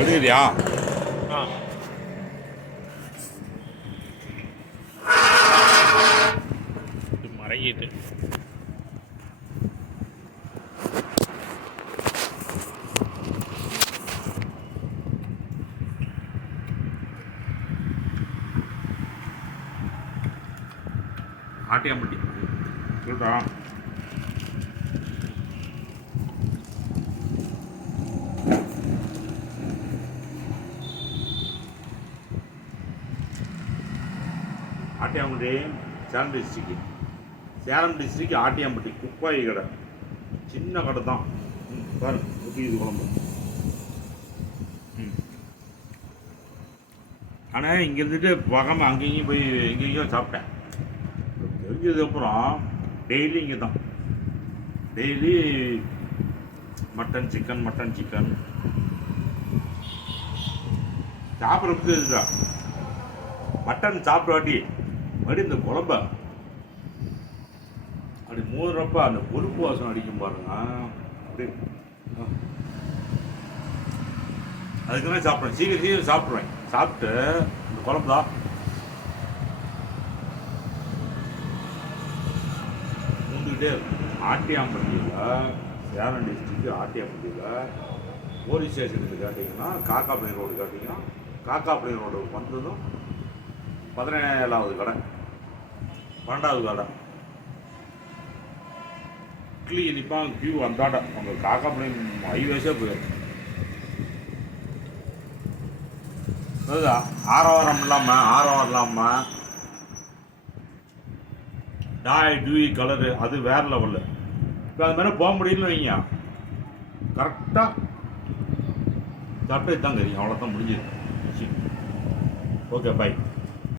எடுக்கிறியா? ஆ இது மறையுது. ஆட்டியாம்பட்டி சொல்றா. Attayampatti Salem district. Salem district Attayampatti குப்பாய் கடை. சின்ன கடை தான். பாரு எப்படி இது குழம்பு. ஆனால் இங்கே இருந்துட்டு பார்க்காம அங்கேயும் போய் எங்கேயோ சாப்பிட்டேன். தெரிஞ்சதுக்கப்புறம் டெய்லி இங்கே தான். டெய்லி மட்டன் சிக்கன் சாப்பிட்றது இதுதான். மட்டன் சாப்பிடாட்டி மறுபடி இந்த குழம்ப அப்படி மூடுறப்ப அந்த பொறுப்பு வாசம் அடிக்கும் பாருங்க. அப்படி அதுக்குதான் சாப்பிட்றேன். சீக்கிரம் சாப்பிட்ருவேன். சாப்பிட்டு இந்த குழம்பு தான் மூண்டுக்கிட்டே இருக்கும். ஆட்டியாம்பட்டியில் சேலம் டிஸ்ட்ரிக்ட் ஆட்டியாம்பட்டியில் போலீஸ் ஸ்டேஷனுக்கு கேட்டிங்கன்னா காக்காப்பள்ளி ரோடு கேட்டிங்கன்னா காக்காப்பள்ளி ரோடு வந்ததும் 17வது கடை 12வது கடை இட்லி நிற்பாங்க கியூ வந்தாட அவங்க காக்காப்பள்ளி ஹைவேஸே போயிடும். அதுதான் ஆரவாரம் இல்லாமல் டாய் டூயி கலரு அது வேற லெவலு. இப்போ அது மாதிரி போக முடியலன்னு வைங்க. கரெக்டாக தட்டை தான் தெரியும். அவ்வளோதான் முடிஞ்சிருக்கு. Okay bye.